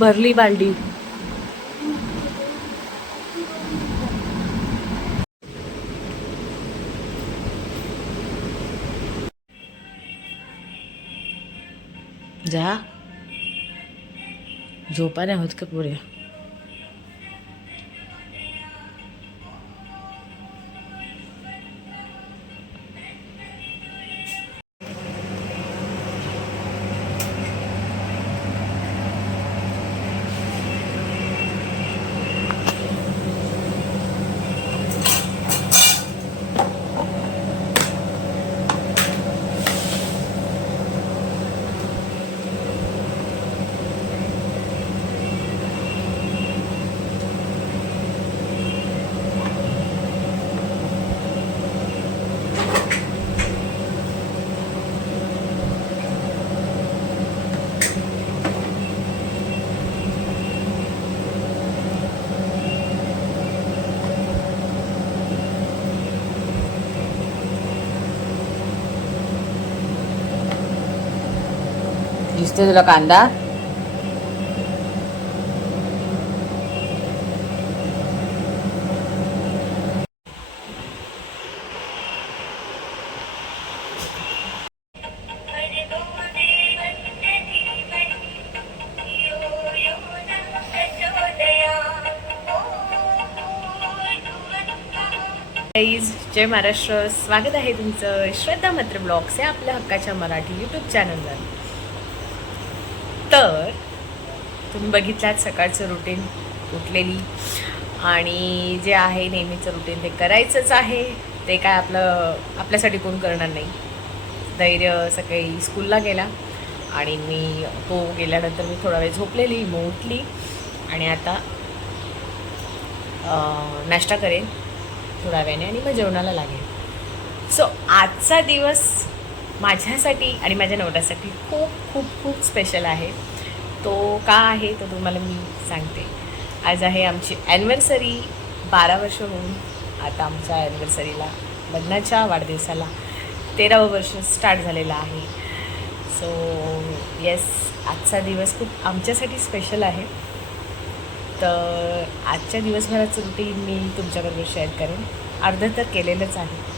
भरली बालडी. जा. झोपा नाही होत का पुऱ्या दिसते तुला कांदा? जय महाराष्ट्र. स्वागत आहे तुमचं श्रद्धा मत्र ब्लॉग्स या आपल्या हक्काच्या मराठी यूट्यूब चॅनलवर तर तुम्ही बघितलात सकाळचं रुटीन उठलेली. आणि जे आहे नेहमीचं रुटीन ते करायचंच आहे. ते काय आपलं आपल्यासाठी कोण करणार नाही. धैर्य सकाळी स्कूलला गेला आणि मी तो गेल्यानंतर मी थोडा वेळ झोपलेली मग उठली. आणि आता नाश्ता करेन थोड्या वेळाने आणि मग जेवणाला लागेल सो आजचा दिवस माझ्यासाठी आणि माझ्या नवऱ्यासाठी खूप खूप खूप स्पेशल आहे. तो का आहे तो तुम्हाला मी सांगते. आज आहे आमची ॲनिव्हर्सरी बारा वर्ष होऊन आता आमच्या ॲनिव्हर्सरीला लग्नाच्या वाढदिवसाला तेरावं वर्ष स्टार्ट झालेलं आहे. सो येस आजचा दिवस खूप आमच्यासाठी स्पेशल आहे. तर आजच्या दिवसभराचं रुटीन मी तुमच्याबरोबर शेअर करेन. अर्धं तर केलेलंच आहे.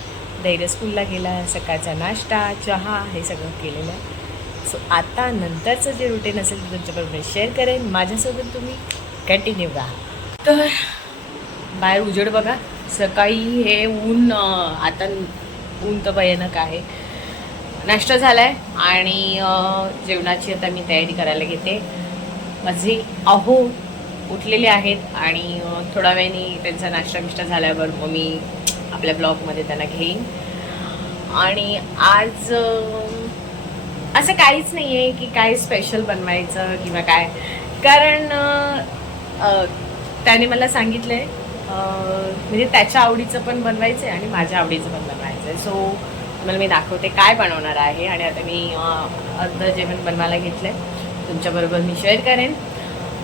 धैर्य स्कूलला गेला सकाळचा नाश्ता चहा हे सगळं केलेलं. आहे सो आता नंतरचं जे रुटीन असेल ते तुमच्याबरोबर शेअर करेन. माझ्यासोबत तुम्ही कंटिन्यू राहा. तर बाहेर उजेड बघा. सकाळी हे ऊन आता ऊन तर भयानक आहे. नाश्ता झाला आहे आणि जेवणाची आता मी तयारी करायला घेते. माझे अहो उठलेले आहेत आणि थोडा थोड्या वेळाने त्यांचा नाश्ता बिष्टा झाल्यावर मग मी आपल्या ब्लॉगमध्ये त्यांना घेईन. आणि आज असं काहीच नाही आहे की काय स्पेशल बनवायचं किंवा काय. कारण त्याने मला सांगितलं आहे म्हणजे त्याच्या आवडीचं पण बनवायचं आहे आणि माझ्या आवडीचं पण बनवायचं आहे सो तुम्हाला मी दाखवते काय बनवणार आहे आणि आता मी अर्धं जेवण बनवायला घेतलं आहे तुमच्याबरोबर मी शेअर करेन.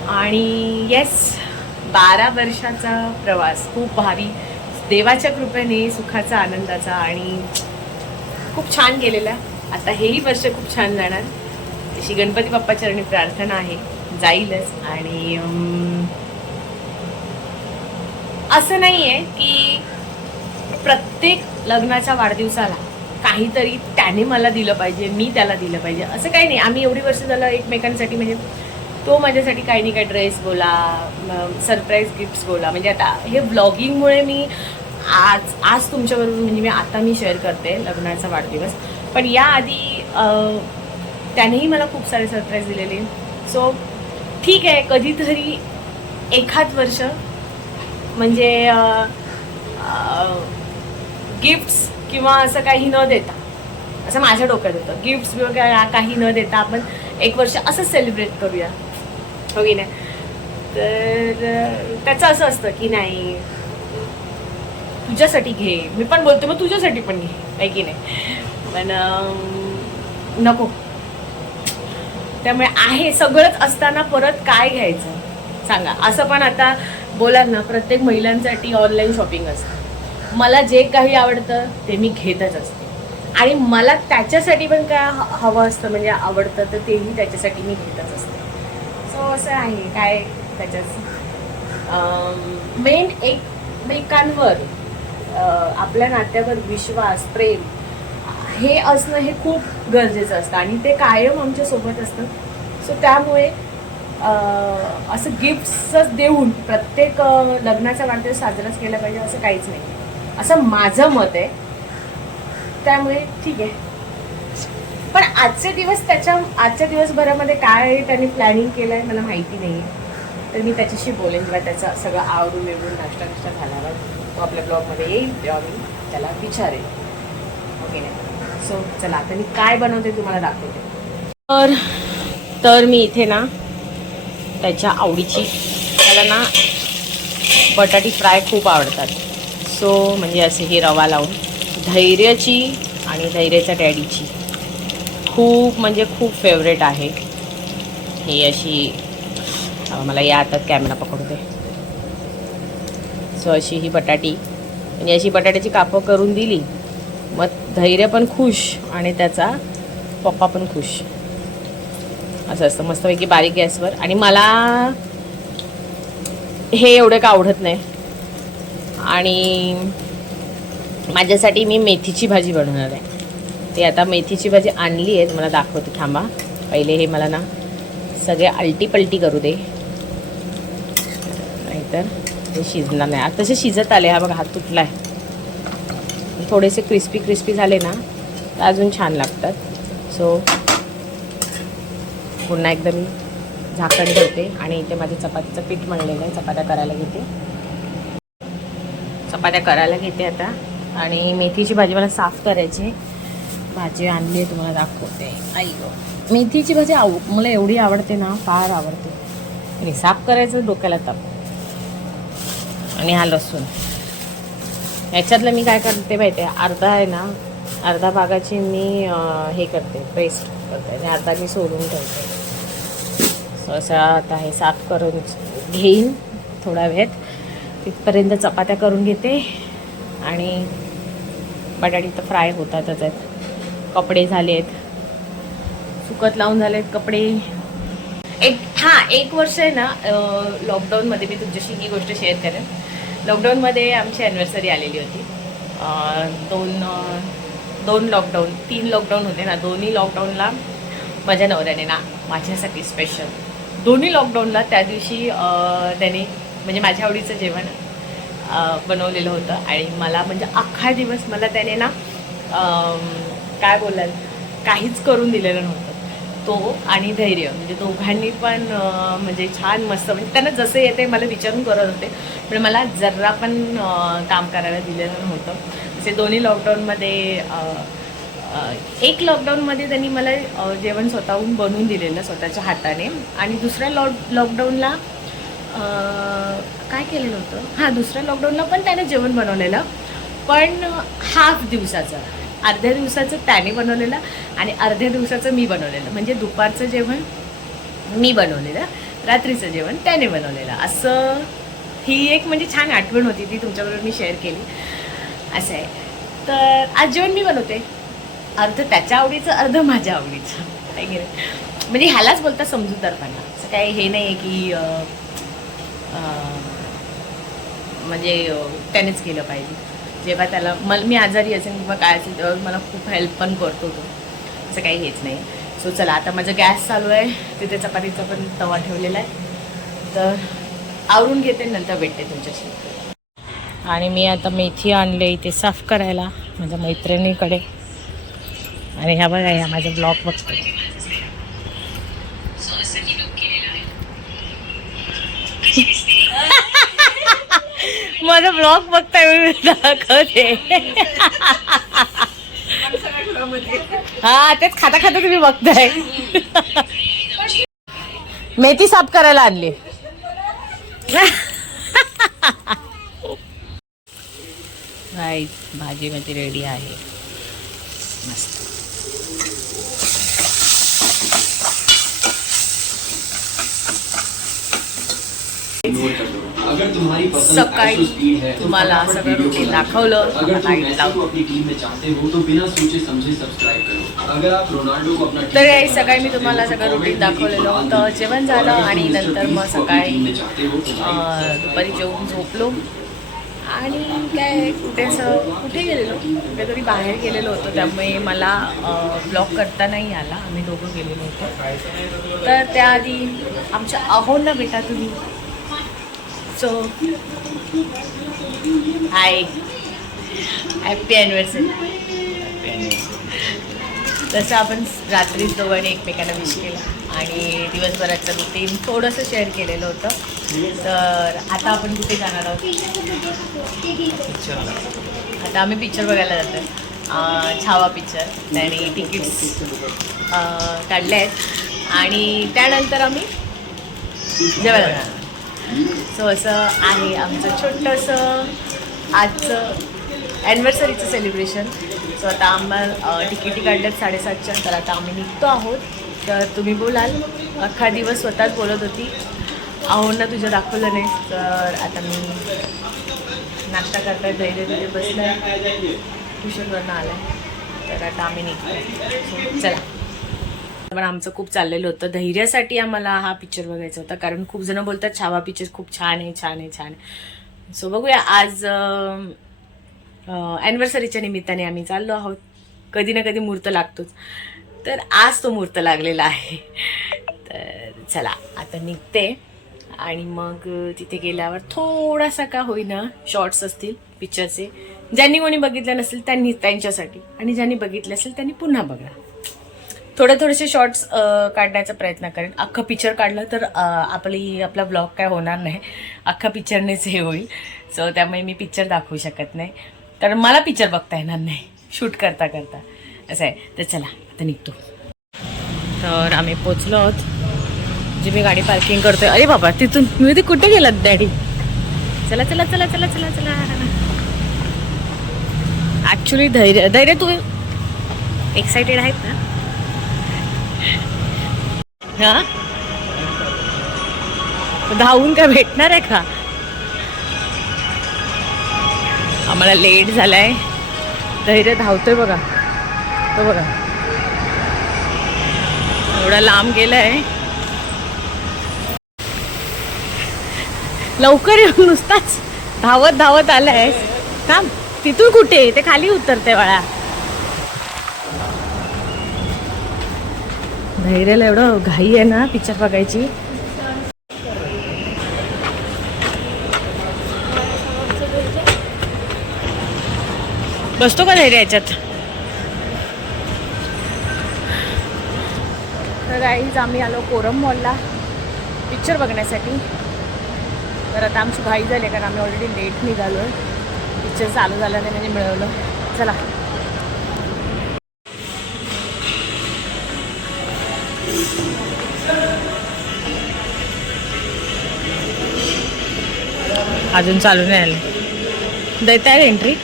आणि येस बारा वर्षाचा प्रवास खूप भारी. देवाच्या कृपेने सुखाचा आनंदाचा आणि खूप छान गेलेला. आता हेही वर्ष खूप छान जाणार. तशी गणपती बाप्पाचरणी प्रार्थना आहे. जाईलच आणि असं नाही आहे की प्रत्येक लग्नाच्या वाढदिवसाला काहीतरी त्याने मला दिलं पाहिजे मी त्याला दिलं पाहिजे. असं काही नाही. आम्ही एवढी वर्ष झालं एकमेकांसाठी म्हणजे तो माझ्यासाठी काही नाही काही ड्रेस बोला सरप्राईज गिफ्ट्स बोला. म्हणजे आता हे ब्लॉगिंगमुळे मी आज आज तुमच्याबरोबर म्हणजे मी आता मी शेअर करते लग्नाचा वाढदिवस. पण याआधी त्यानेही मला खूप सारे सरप्राईज दिलेले. सो ठीक आहे कधीतरी एखाद वर्ष म्हणजे गिफ्ट्स किंवा असं काही न देता असं माझ्या डोक्यात होतं. गिफ्ट्स वगैरे काही न देता आपण एक वर्ष असंच सेलिब्रेट करूया. हो की नाही? तर त्याचं असं असतं की नाही तुझ्यासाठी घे. मी पण बोलते मग तुझ्यासाठी पण घे. आहे की नाही? पण नको. त्यामुळे आहे सगळंच असताना परत काय घ्यायचं? सांगा. असं पण आता बोला ना प्रत्येक महिलांसाठी ऑनलाईन शॉपिंग असतं. मला जे काही आवडतं ते मी घेतच असते. आणि मला त्याच्यासाठी पण काय ह- हवं असतं म्हणजे आवडतं तर तेही त्याच्यासाठी मी घेतच असते. सो असं आहे. काय त्याच्यात? मेन एकमेकांवर आपल्या नात्यावर विश्वास प्रेम हे असणं हे खूप गरजेचं असतं आणि ते कायम आमच्यासोबत असतं. सो त्यामुळे असं गिफ्ट्सच देऊन प्रत्येक लग्नाचा वाढदिवस साजराच केला पाहिजे असं काहीच नाही. असं माझं मत आहे. त्यामुळे ठीक आहे. पण आजचे दिवस त्याच्या आजच्या दिवसभरामध्ये काय त्यांनी प्लॅनिंग केलं आहे मला माहिती नाही तर मी त्याच्याशी बोलेन किंवा त्याचा सगळं आवडून निवडून नाश्ता नाश्ता घालावा तो आपल्या ब्लॉगमध्ये येईल तेव्हा मी त्याला विचारेन. ओके नाही सो चला आता मी काय बनवते तुम्हाला दाखवते. तर तर मी इथे ना त्याच्या आवडीची त्याला ना बटाटी फ्राय खूप आवडतात. सो म्हणजे असे ही रवा लावून धैर्याची आणि धैर्याच्या डॅडीची. खूप म्हणजे खूप फेवरेट आहे. ही अशी मला या हातात कॅमेरा पकडते सो अशी ही बटाटी. आणि अशी बटाट्याची कापं करून दिली. मग धैर्य पण खुश आणि त्याचा पप्पा पण खुश. असं असतं. मस्तपैकी बारीक गॅसवर. आणि मला हे एवढं का आवडत नाही. आणि माझ्यासाठी मी मेथीची भाजी बनवणार आहे. ते आता मेथीची भाजी आणली आहे. मला दाखवते. थांबा. पहिले हे मला ना सगळे आलटी पलटी करू दे. नाहीतर हे शिजणार नाही. आता तसे शिजत आले हा बघा हात तुटला आहे थोडेसे क्रिस्पी क्रिस्पी झाले ना तर अजून छान लागतात. सो पुन्हा एकदा मी झाकण ठेवते आणि इथे माझे चपातीचं पीठ मळलेलं आहे. चपात्या करायला घेते. चपात्या करायला घेते आता. आणि मेथीची भाजी मला साफ करायची आहे. भाजी आणली आहे तुम्हाला दाखवते. आई मेथीची भाजी आव मला एवढी आवडते ना फार आवडते. आणि साफ करायचं डोक्याला ताप. आणि हा लसूण. ह्याच्यातलं मी काय करते माहिती आहे अर्धा आहे ना अर्धा भागाची मी हे करते पेस्ट करते आणि अर्धा मी सोडून ठेवते. सहसा आता हे साफ करून घेईन थोडा वेळ. तिथपर्यंत चपात्या करून घेते आणि बटाटी तर फ्राय होतातच आहेत. कपडे आहेत. सुकत लावून झाले आहेत कपडे. एक हां एक वर्ष आहे ना लॉकडाऊनमध्ये मी तुमच्याशी ही गोष्ट शेअर करेन. लॉकडाऊनमध्ये आमची ॲनिव्हर्सरी आलेली होती. दोन दोन लॉकडाऊन तीन लॉकडाऊन होते ना. दोन्ही लॉकडाऊनला माझ्या नवऱ्याने ना माझ्यासाठी स्पेशल दोन्ही लॉकडाऊनला त्या दिवशी त्याने म्हणजे माझ्या आवडीचं जेवण बनवलेलं होतं. आणि मला म्हणजे अख्खा दिवस मला त्याने ना काय बोलाल काहीच करून दिलेलं नव्हतं. तो आणि धैर्य म्हणजे दोघांनी पण म्हणजे छान मस्त म्हणजे त्यांना जसं येते मला विचारून करत होते. पण मला जरा पण काम करायला दिलेलं नव्हतं. असे दोन्ही लॉकडाऊनमध्ये एक लॉकडाऊनमध्ये त्यांनी मला जेवण स्वतःहून बनवून दिलेलं स्वतःच्या हाताने. आणि दुसऱ्या लॉक लॉकडाऊनला काय केलेलं होतं? हां दुसऱ्या लॉकडाऊनला पण त्याने जेवण बनवलेलं. पण हाफ दिवसाचं. अर्ध्या दिवसाचं त्याने बनवलेलं आणि अर्ध्या दिवसाचं मी बनवलेलं. म्हणजे दुपारचं जेवण मी बनवलेलं रात्रीचं जेवण त्याने बनवलेलं. असं ही एक म्हणजे छान आठवण होती ती तुमच्याबरोबर मी शेअर केली. असं आहे. तर आज जेवण मी बनवते. अर्ध त्याच्या आवडीचं अर्ध माझ्या आवडीचं. काय की नाही? म्हणजे ह्यालाच बोलता समजूतदारपणा. असं काही हे नाही आहे की म्हणजे त्यानेच केलं पाहिजे. जेव्हा त्याला मला मी आजारी असेल किंवा काय असेल तेव्हा मला खूप हेल्प पण करतो तो. असं काही हेच नाही. सो चला आता माझं गॅस चालू आहे. तिथे चपातीचा पण तवा ठेवलेला आहे. तर आवरून घेते नंतर भेटते तुमच्याशी. आणि मी आता मेथी आणले इथे साफ करायला माझ्या मैत्रिणीकडे. आणि ह्या बघा ह्या माझा ब्लॉग बघतो. माझा ब्लॉग बघताय मी दाखवते. हा तेच खाता खाता तुम्ही बघताय. मेथी साफ करायला आणली. राईट भाजी माझी रेडी आहे. मस्त. सकाळी स्पीड है तो तुम्हाला सगळं को दाखवलं, अगर आता तुम light ऐशो लावतो. को अपनी टीम में चाहते हो तो बिना सोचे समझे सब्सक्राइब करो। अगर आप रोनाल्डो को अपना तर याही सकाळी मी तुम्हाला सगळं रुटीन दाखवलेलं होतं. जेवण झालं आणि नंतर मग सकाळी हो दुपारी जेवून झोपलो. आणि काय कुठे असं कुठे गेलेलो? कुठेतरी बाहेर गेलेलो होतो त्यामुळे मला ब्लॉग करता नाही आला. आम्ही दोघं गेलेलो होतो. तर त्याआधी आमच्या अहोंना भेटा तुम्ही. सो हाय हॅपी ॲनिव्हर्सरी तसं आपण रात्रीच दोघांनी एकमेकांना विश केला. आणि दिवसभराचं रुटीन थोडंसं शेअर केलेलं होतं. तर आता आपण कुठे जाणार आहोत? आता आम्ही पिक्चर बघायला जातो छावा पिक्चर त्याने तिकीट्स काढले आहेत आणि त्यानंतर आम्ही जेवायला जाणार. सो असं आहे आमचं छोटंसं आजचं ॲनिव्हर्सरीचं सेलिब्रेशन सो आता आम्हाला तिकिटी काढल्यात साडेसातच्या तर आता आम्ही निघतो आहोत. तर तुम्ही बोलाल. अख्खा दिवस स्वतःच बोलत होती. आहोंना तुझं दाखवलं नाही. तर आता मी नाश्ता करताय धैर्य तिथे बसलं ट्युशनवरनं आहे तर आता आम्ही निघतो चला. पण आमचं खूप चाललेलं होतं. धैर्यासाठी आम्हाला हा पिक्चर बघायचा होता. कारण खूप जण बोलतात छावा पिक्चर खूप छान आहे छान आहे छान आहे. सो बघूया. आज ॲनिव्हर्सरीच्या निमित्ताने आम्ही चाललो आहोत. कधी ना कधी मुहूर्त लागतोच. तर आज तो मुहूर्त लागलेला आहे. तर चला आता निघते. आणि मग तिथे गेल्यावर थोडासा का होईना शॉर्ट्स असतील पिक्चरचे ज्यांनी कोणी बघितलं नसेल त्यांनी त्यांच्यासाठी. आणि ज्यांनी बघितले असेल त्यांनी पुन्हा बघा. थोडे थोडेसे शॉर्ट्स काढण्याचा प्रयत्न करेन. अख्खं पिक्चर काढलं तर आपली आपला ब्लॉग काय होणार नाही. अख्खा पिक्चरनेच हे होईल. सो त्यामुळे मी पिक्चर दाखवू शकत नाही. कारण मला पिक्चर बघता येणार नाही. शूट करता करता. असं आहे. तर चला आता निघतो. तर आम्ही पोचलो आहोत. जे मी गाडी पार्किंग करतोय. अरे बाबा तिथून मी ते कुठे गेलात डॅडी चला चला चला चला चला चला. ॲक्च्युली धैर्य धैर्य तू एक्सायटेड आहेत ना? हा? धावून काय भेटणार आहे का? आम्हाला लेट झालाय. धैर्य धावतोय बघा. तो बघा. एवढा लांब गेलाय. लवकर येऊन नुसताच धावत धावत आलाय. थांब. तिथून कुठे? ते खाली उतरते बाळा. धैर्याला एवढं घाई आहे ना पिक्चर बघायची. बसतो का धैर्य याच्यात? तर आईज आम्ही आलो कोरम मॉलला पिक्चर बघण्यासाठी. तर आता आमची घाई झाली कारण आम्ही ऑलरेडी लेट निघालो आहे पिक्चर चालू झालं नाही म्हणजे मिळवलं. चला. अजून चालू नाही आलं. देता येईल एंट्री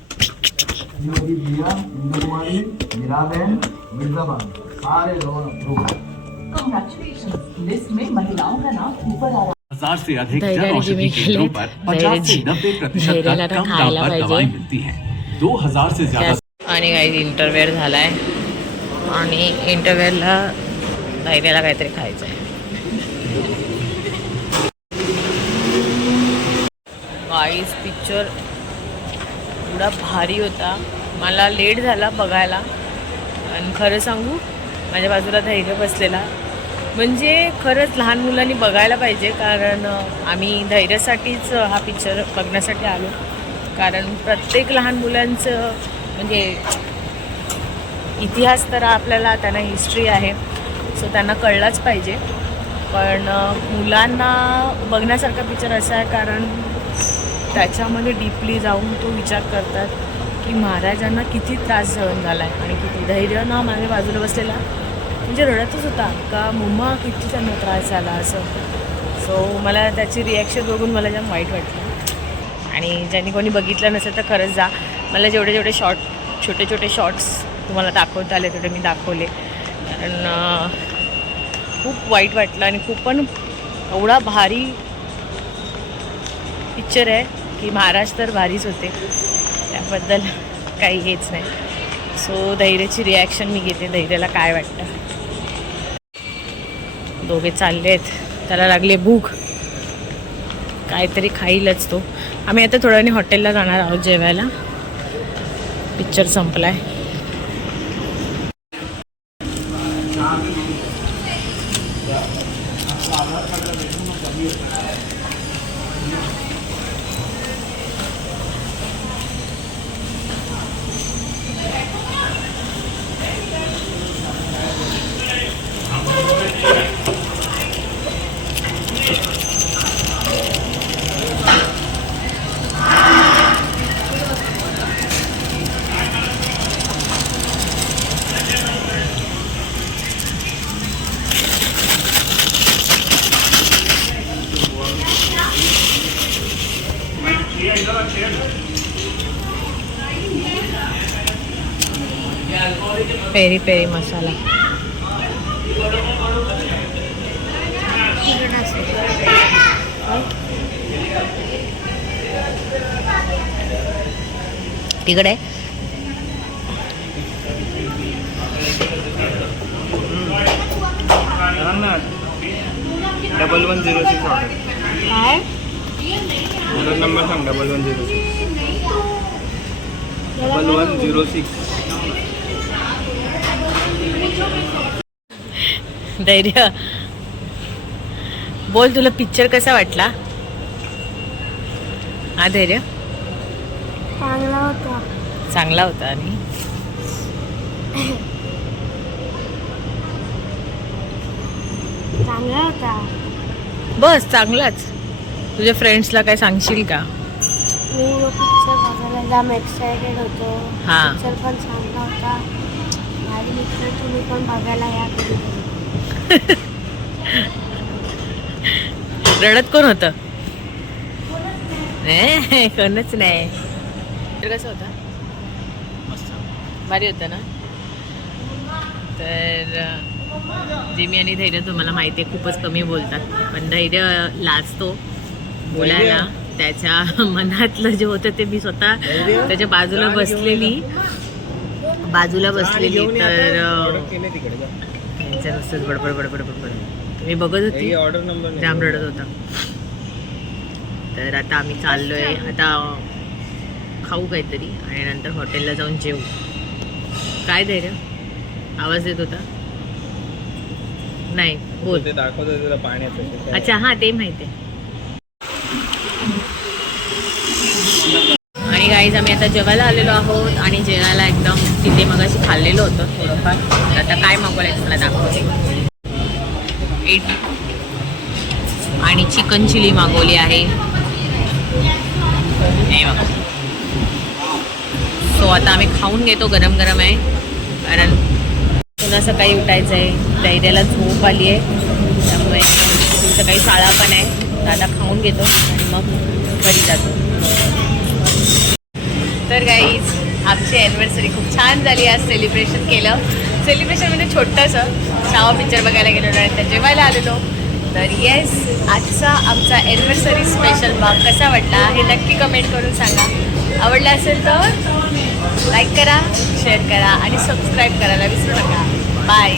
श्रीमती प्रिया इंदु कुमारी मीराबेन मिर्जाबान. सारे लोग हजार से अधिक धैर्य जन ने जिम्मे औषधि केंद्रों खेले, पर धैर्य 50 से जी- 90 प्रतिशत धैर्याला तक ना कम खायला दाम पर पाहिजे. दवाई मिलती है। 2000 से ज्यादा आणि काही इंटरवेअर झालाय. आणि इंटरवेअरला धैर्याला काहीतरी खायचं आहे वाईस पिक्चर एवढा भारी होता. मला लेट झाला बघायला. आणि खरं सांगू माझ्या बाजूला धैर्य बसलेला. म्हणजे खरंच लहान मुलांनी बघायला पाहिजे कारण आम्ही धैर्यासाठीच हा पिक्चर बघण्यासाठी आलो. कारण प्रत्येक लहान मुलांचं म्हणजे इतिहास तर आपल्याला त्यांना हिस्ट्री आहे. सो त्यांना कळलाच पाहिजे. पण मुलांना बघण्यासारखा पिक्चर असा आहे कारण त्याच्यामध्ये डीपली जाऊन तो विचार करतात की महाराजांना किती त्रास सहन झाला आहे आणि किती धैर्य ना माझ्या बाजूला बसलेला. म्हणजे रडतच होता का मुम्मा किती त्यांना त्रास झाला? असं. सो मला त्याची रिॲक्शन बघून मला जाम वाईट वाटलं. आणि ज्यांनी कोणी बघितलं नसेल तर खरंच जा. मला जेवढे जेवढे शॉर्ट छोटे छोटे शॉर्ट्स तुम्हाला दाखवता आले तेवढे मी दाखवले. कारण खूप वाईट वाटलं आणि खूप पण एवढा भारी पिक्चर आहे की महाराज तर भारीच होते. त्याबद्दल काही हेच नाही. सो धैर्याची रिॲक्शन मी घेते. धैर्याला काय वाटतं? दोघे चालले आहेत त्याला लागले भूक. काहीतरी खाईलच तो. आम्ही आता थोड्या वेळाने हॉटेलला जाणार आहोत जेवायला. पिक्चर संपलाय. Peri peri masala. तिकडे? Double one zero six order काय? ऑर्डर नंबर सांग double one zero six double one zero six Dhairya. बोल तुला पिक्चर कसा वाटला? हा धैर्य? चांगला होता. चांगला होता आणि? चांगला होता. बस चांगलाच. तुझ्या फ्रेंड्सला काय सांगशील का? मी पिक्चर बघायला जाम एक्सायटेड होतो. हा. पिक्चर पण चांगला होता माझे मित्र तुम्ही पण बघायला या कधीतरी रडत कोण होतं? ए, कोणच नाही. तर कसं होता? भारी होतं ना? तर अं, जिमी आणि धैर्य तुम्हाला माहिती आहे खूपच कमी बोलतात. पण धैर्य लाजतो. बोलायला. त्याच्या मनातलं जे होतं ते मी स्वतः त्याच्या बाजूला बसलेली. बाजूला बसलेली तर. त्यांचं नुसतंच बडबड बडबड बडबड मी बघत होती. हे ऑर्डर नंबर नाही. जाम रडत होता. तर आता आम्ही चाललोय. आता खाऊ काहीतरी आणि नंतर हॉटेलला जाऊन जेवू काय धैर्य? आवाज येत होता. नाही बोल. ते दाखवतो अच्छा हां ते माहिती आहे आणि गाईज आम्ही आता जेवायला आलेलो आहोत आणि जेवायला एकदम तिथे मग अशी खाल्लेलं होतं थोडंफार. तर आता काय मागवलं मला दाखवते. एट आणि चिकन चिली मागवली आहे. सो आता आम्ही खाऊन घेतो गरम गरम आहे. कारण पुन्हा सकाळी उठायचं आहे धैर्याला झोप आली आहे. त्यामुळे सकाळी शाळा पण आहे. तर आता खाऊन घेतो आणि मग घरी जातो. तर गाईज आमची ॲनिव्हर्सरी खूप छान झाली आज सेलिब्रेशन केलं. सेलिब्रेशन म्हणजे छोटंसं. शावा पिक्चर बघायला गेलेलो आणि त्या जेवायला आलेलो. तर येस आजचा आमचा ॲनिव्हर्सरी स्पेशल भाग कसा वाटला हे नक्की कमेंट करून सांगा. आवडला असेल तर लाईक करा शेअर करा आणि सबस्क्राईब करायला विसरू नका. बाय